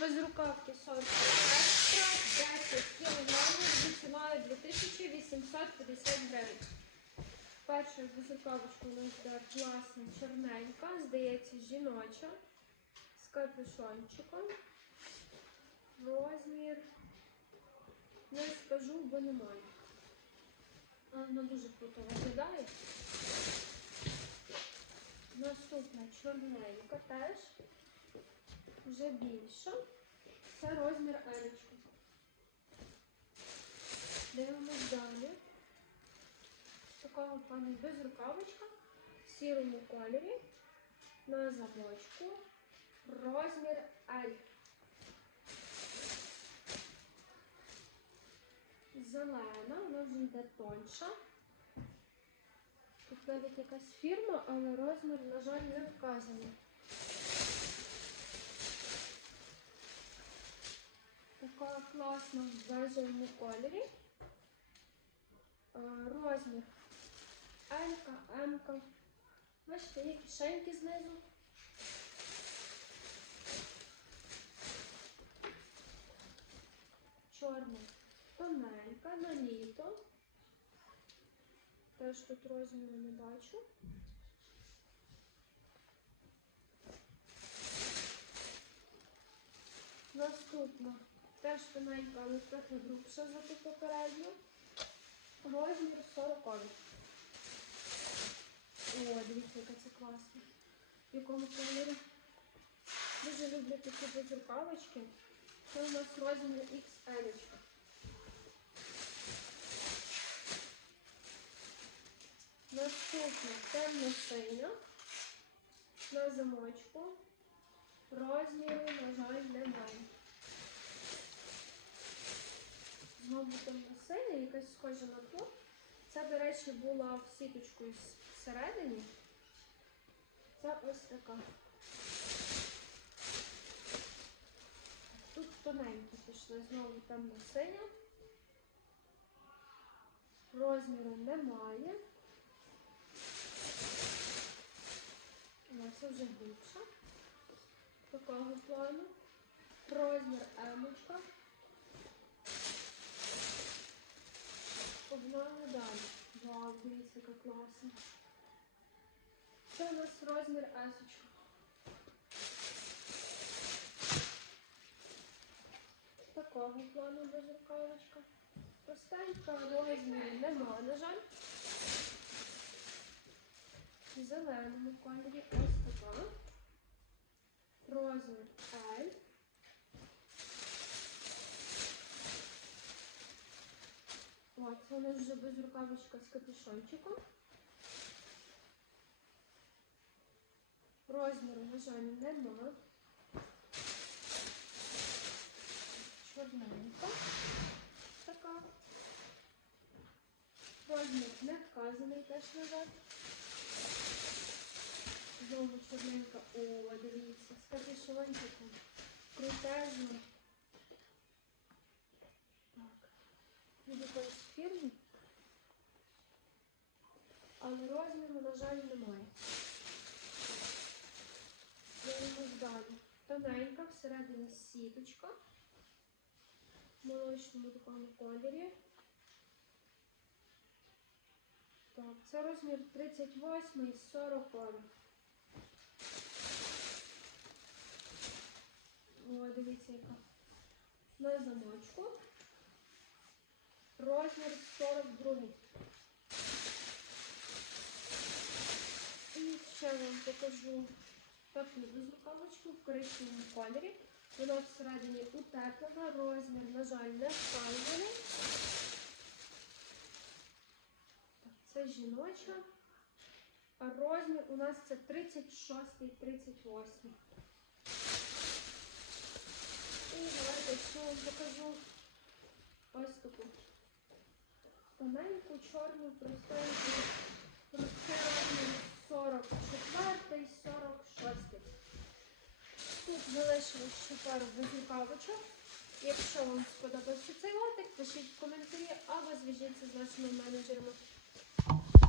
Без рукавки сорок екстра, 10 кілограмів зі ціною 2850 гривень. Перша безрукавочка у нас йде класна, чорненька, здається, жіноча, з капюшончиком. Розмір. Не скажу, бо немає. Вона дуже круто виглядає. Наступна чорненька теж. Вже більша. Це розмір елечки. Дивимось далі. Такого плану безрукавочка в сірому кольорі. На замочку. Розмір L. Зелена, вона вже йде тонша. Тут навіть якась фірма, але розмір, на жаль, не вказаний. Така класна в бежевому кольорі. Е, Розмір Елька, Емка. Бачите, є кишеньки знизу. Чорна тоненька на літо. Теж тут розміру не бачу. Наступна теж тоненька, але трохи грубша за ту попередню. Розмір 40. О, дивіться, яка це класна. В якому кольорі? Дуже люблю такі безрукавочки. Це у нас розмір XL. Наступна темно-синя на замочку. Розміру, на жаль, немає. Знову темно-синя, якась схожа на ту. Це, до речі, була в сіточку всередині. Це ось така. Тут тоненькі пішли, знову темно-синя. Розміру немає. О, це вже глибша. Такого плану. Розмір емочка. Погнали далі. Вау, дивіться, яка класна. Це у нас розмір есочка. Такого плану безрукавочка. Простенька, розміру нема, на жаль. Зеленому кольорі ось така. Розмір L. О, це у нас вже безрукавочка з капюшончиком. Розміру, на жаль, нема. Чорненька. Така. Розмір не вказаний теж, на жаль. Знову чорненька. О, дивіться, з капюшончиком. Крутезно. Так. Від якоїсь фірми. Але розміру, на жаль, немає. Дивимось далі. Тоненька, всередині сіточка. В молочному такому кольорі. Так, це розмір 38 і 40. О, дивіться, яка. На замочку. Розмір 42. І ще вам покажу таку безрукавочку в коричневому кольорі. Вона всередині утеплена, розмір, на жаль, не вказаний. Це жіноча. А розмір у нас це 36-38. І давайте ще вам покажу ось таку тоненьку, чорну, простеньку. Розмір 44 і 46. Тут залишилось ще пару безрукавочок. Якщо вам сподобався цей лотик, пишіть в коментарі або зв'яжіться з нашими менеджерами.